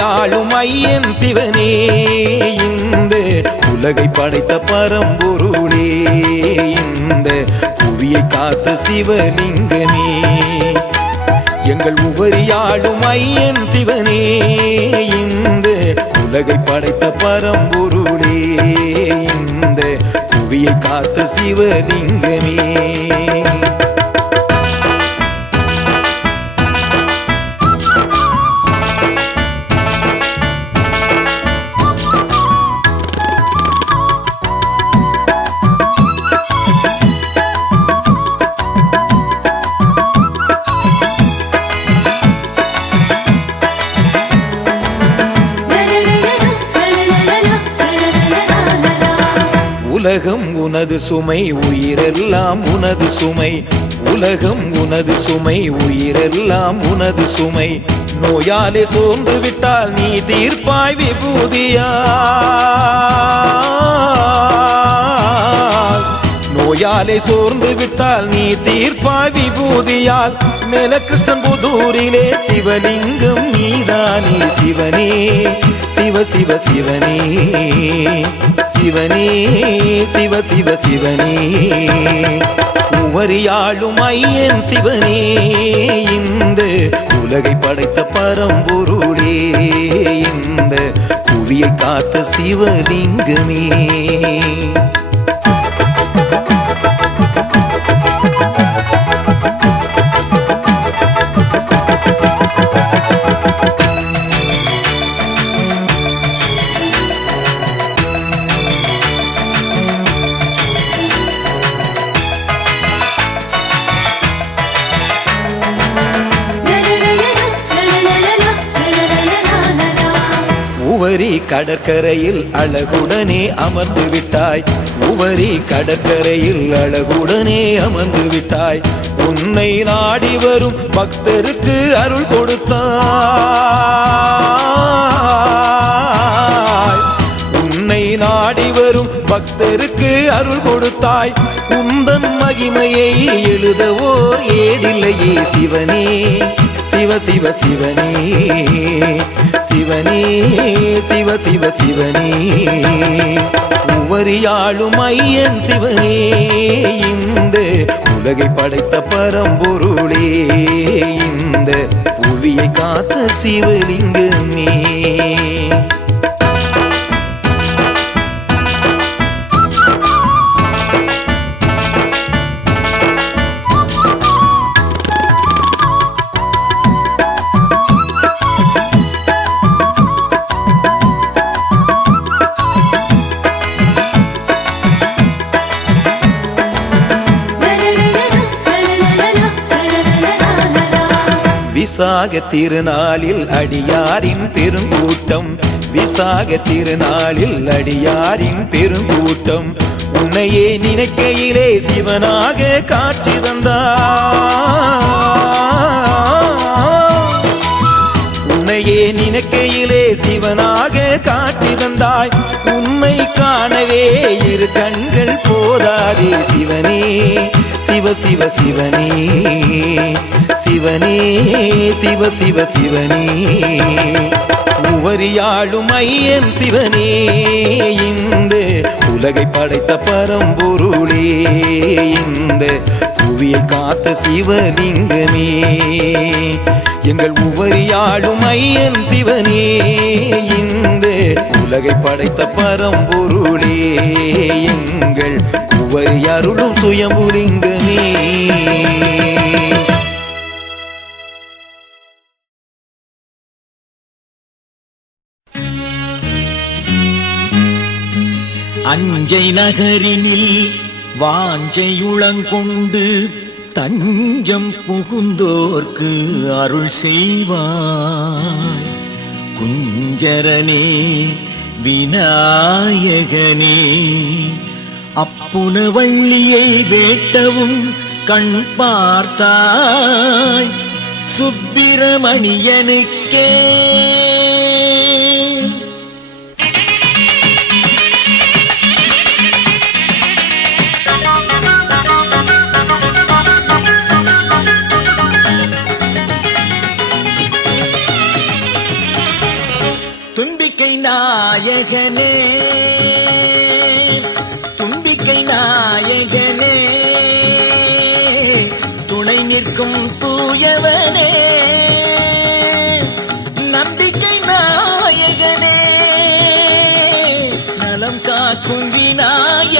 உவரியாளும் ஐயன் சிவனே இந்த உலகை படைத்த பரம்பொருளே இந்த புவியை காத்த சிவலிங்கமே எங்கள் உவரியாளும் ஐயன் சிவனே இந்த உலகை படைத்த பரம்பொருளே இந்த புவியை காத்த சிவலிங்கமே உலகம் உனது சுமை உயிரெல்லாம் உனது சுமை உலகம் உனது சுமை உயிரெல்லாம் உனது சுமை நோயாலே சோர்ந்து விட்டால் நீ தீர்ப்பாய் விபூதியால் நோயாலே சோர்ந்து விட்டால் நீ தீர்ப்பாய் விபூதியால் மேல கிருஷ்ணன் புதூரிலே சிவலிங்கம் நீதானே சிவனே சிவ சிவ சிவனே சிவனே சிவ சிவ சிவனே உவரியாளும் ஐயன் சிவனே இந்த உலகை படைத்த பரம்பொருளே இந்த புவியை காத்த சிவலிங்கமே உவரி கடற்கரையில் அழகுடனே அமர்ந்து விட்டாய் உவரி கடற்கரையில் அழகுடனே அமர்ந்து விட்டாய் உன்னை நாடி வரும் பக்தருக்கு அருள் கொடுத்தாய் உன்னை நாடி வரும் பக்தருக்கு அருள் கொடுத்தாய் உந்தன் மகிமையை எழுதவோர் ஏடில்லையே சிவனே சிவ சிவ சிவனே சிவனே சிவ சிவ சிவனே உவரியாளும் ஐயன் சிவனே இந்த உலகை படைத்த பரம்பொருளே இந்த புவியை காத்த சிவலிங்கமே விசாக திருநாளில் அடியாரின் பெருங்கூட்டம் விசாக திருநாளில் அடியாரின் பெருங்கூட்டம் உன்னையே நினைக்கையிலே சிவனாக காட்சி தந்தாய் உன்னையே நினைக்கையிலே சிவனாக காட்சி தந்தாய் உன்னை காணவே இரு கண்கள் போதாதே சிவனே சிவ சிவ சிவனே சிவனே சிவ சிவ சிவனே உவரியாளும் ஐயன் சிவனே இந்த உலகை படைத்த பரம்பொருளே இந்த புவியை காத்த சிவலிங்கமே எங்கள் உவரியாளும் ஐயன் சிவனே இந்த உலகை படைத்த பரம்பொருளே எங்கள் உவரி அருளும் சுயம்புலிங்கமே அஞ்சை நகரினில் வாஞ்சையுளங்கொண்டு தஞ்சம் புகுந்தோர்க்கு அருள் செய்வாய் குஞ்சரனே விநாயகனே அப்புன வள்ளியை வேட்டவும் கண் பார்த்தாய் சுப்பிரமணியனுக்கே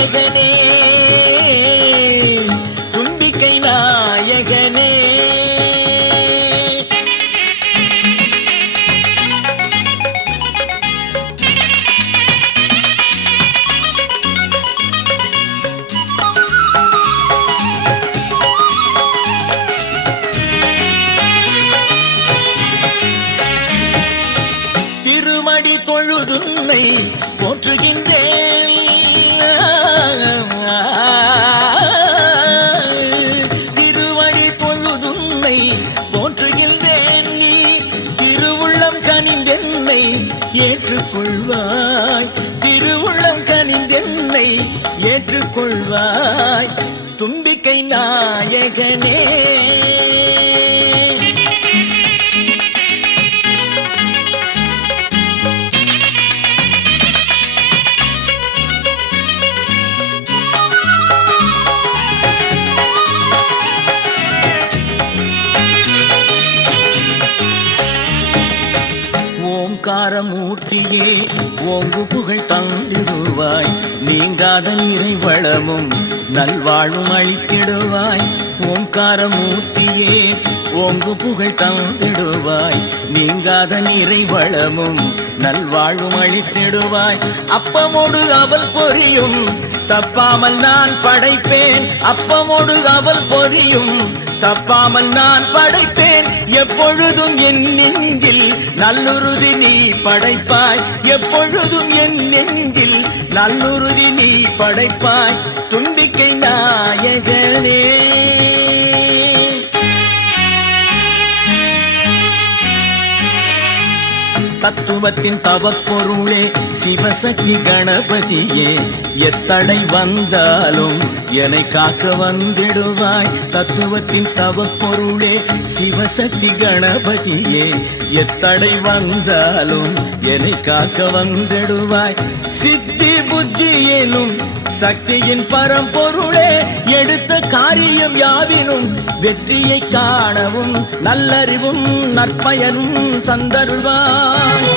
நாயகனே தும்பிக்கை நாயகனே திருமடி தொழுதுன்னை போற்றுகின்றேன் திருவடி தொழுதுன்னை போற்றுகின்றேன் நீ திருவுள்ளம் கனிந்தென்னை ஏற்றுக்கொள்வாய் திருவுள்ளம் கனிந்தென்னை ஏற்றுக்கொள்வாய் தும்பிக்கை நாயகனே ஓங்காரமூர்த்தியே ஓங்கு புகழ் தந்திடுவாய் நீங்காத நிறை வளமும் நல்வாழும் அளித்திடுவாய் ஓங்காரமூர்த்தியே ஓங்கு புகழ் தந்திடுவாய் நீங்காத நிறை வளமும் நல்வாழும் அளித்திடுவாய் அப்பமோடு அவள் பொரியும் தப்பாமல் நான் படைப்பேன் அப்பமோடு அவள் பொரியும் தப்பாமல் நான் படைப்பேன் எப்பொழுதும் என் நெஞ்சில் நல்லுறுதி நீ படைப்பாய் எப்பொழுதும் என் நெஞ்சில் நல்லுறுதி நீ படைப்பாய் தும்பிக்கை நாயகனே தத்துவத்தின் தவப்பொருளே சிவசக்தி கணபதியே எத்தடை வந்தாலும் என்னை காக்க வந்திடுவாய் தத்துவத்தின் தவப்பொருளே சிவசக்தி கணபதியே எத்தடை வந்தாலும் என்னை காக்க வந்திடுவாய் சித்தி புத்தி எனும் சக்தியின் பரம்பொருளே எடுத்த காரியம் யாவினும் வெற்றியை காணவும் நல்லறிவும் நற்பயனும் தந்தருள்வாய்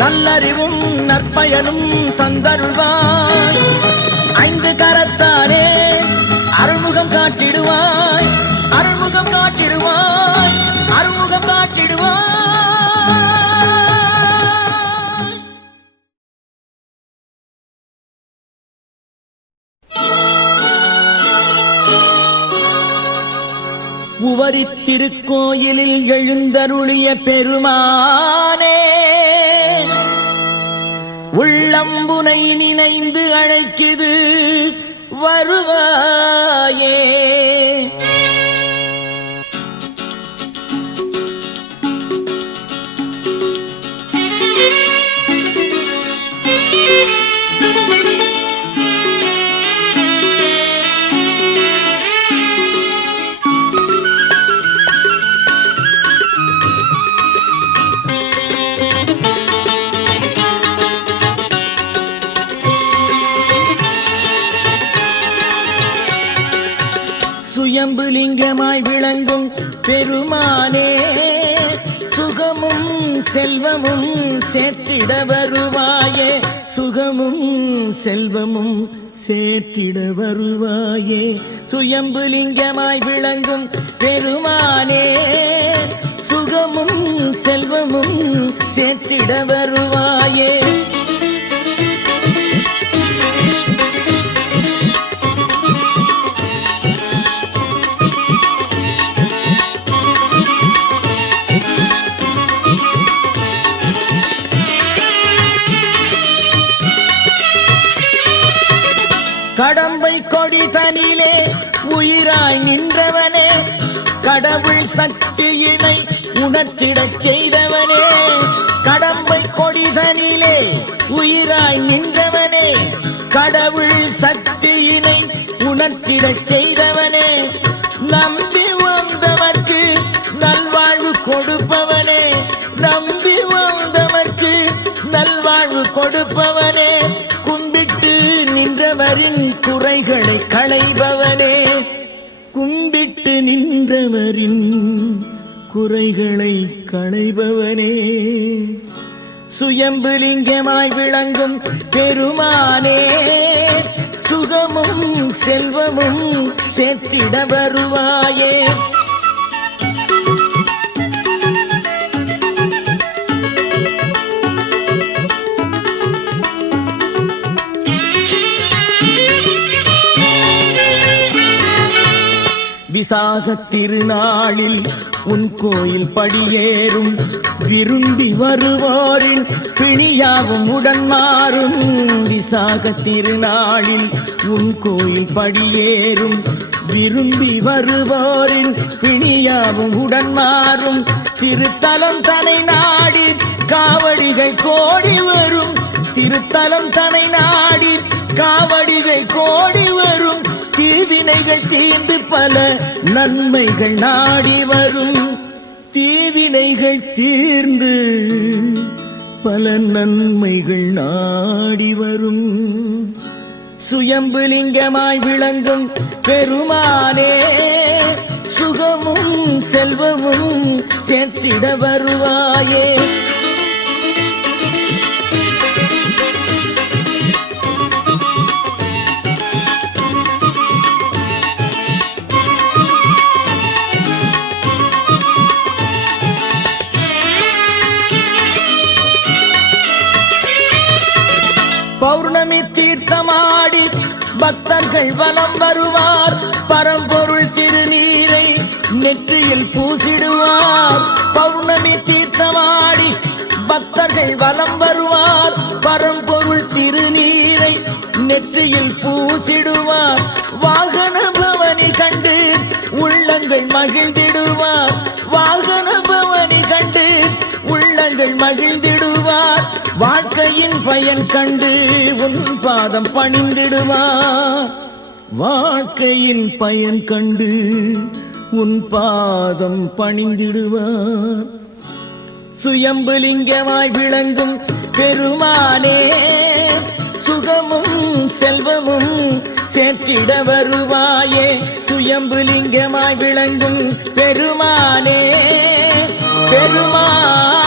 நல்லறிவும் நற்பயனும் தந்தருள்வாய் ஐந்து கரத்தானே அருள்முகம் காட்டிடுவாய் அருள்முகம் காட்டிடுவாய் அருள்முகம் காட்டிடுவாய் உவரி திருக்கோயிலில் எழுந்தருளிய பெருமானே உள்ளம்புனை நினைந்து அழைக்குது வருவாயே சுயம்புலிங்கமாய் விளங்கும் பெருமானே சுகமும் செல்வமும் சேர்த்திட வருவாயே சுகமும் செல்வமும் சேர்த்திட வருவாயே சுயம்புலிங்கமாய் விளங்கும் பெருமானே சுகமும் செல்வமும் சேர்த்திட வருவாயே கடம்பை கொடி தனிலே உயிராய் நின்றவனே கடவுள் சக்தியினை உணர்த்திடச் செய்தவனே கடம்பை கொடி தனிலே உயிராய் நின்றவனே கடவுள் சக்தியினை உணர்த்திடச் செய்தவனே நம்பி வந்தவர்க்கு நல்வாழ்வு கொடுப்பவனே நம்பி வந்தவர்க்கு நல்வாழ்வு கொடுப்பவனே கும்பிட்டு நின்றவரின் குறைகளை களைபவனே கும்பிட்டு நின்றவரின் குறைகளை களைபவனே சுயம்புலிங்கமாய் விளங்கும் பெருமானே சுக செல்வமும் சேர்த்திட வருவாயே. விசாக திருநாளில் உன் கோயில் படியேறும் விரும்பி வருவோரின் பிணியாவும் உடன் மாறும். விசாக திருநாளில் உன் கோயில் படியேறும் விரும்பி வருவோரின் பிணியாவும் உடன் மாறும். திருத்தலம் தனை நாடி காவடிகள் கோடி வரும். திருத்தலம் தனை நாடி காவடிகள் கோடி வரும். தீவினைகள் தீர்ந்து பல நன்மைகள் நாடி வரும். தீவினைகள் தீர்ந்து பல நன்மைகள் நாடி வரும். சுயம்புலிங்கமாய் விளங்கும் பெருமானே, சுகமும் செல்வமும் சேர்த்திட வருவாயே. பௌர்ணமி தீர்த்தமாடி பக்தர்கள் வலம் வருவார். பரம்பொருள் திருநீரை நெற்றியில் பூசிடுவார். பௌர்ணமி தீர்த்தமாடி பக்தர்கள் வலம் வருவார். பரம்பொருள் திருநீரை நெற்றியில் பூசிடுவார். வாகன பவனி கண்டு உள்ளங்கள் மகிழ்ந்திடுவார். வாகன பவனி கண்டு உள்ளங்கள் மகிழ்ந்திடுவார். வாழ்க்கையின் பயன் கண்டு உன் பாதம் பணிந்திடுவார். வாழ்க்கையின் பயன் கண்டு உன் பாதம் பணிந்திடுவார். சுயம்புலிங்கமாய் விளங்கும் பெருமானே, சுகமும் செல்வமும் சேர்த்திட வருவாயே. சுயம்புலிங்கமாய் விளங்கும் பெருமானே, பெருமான்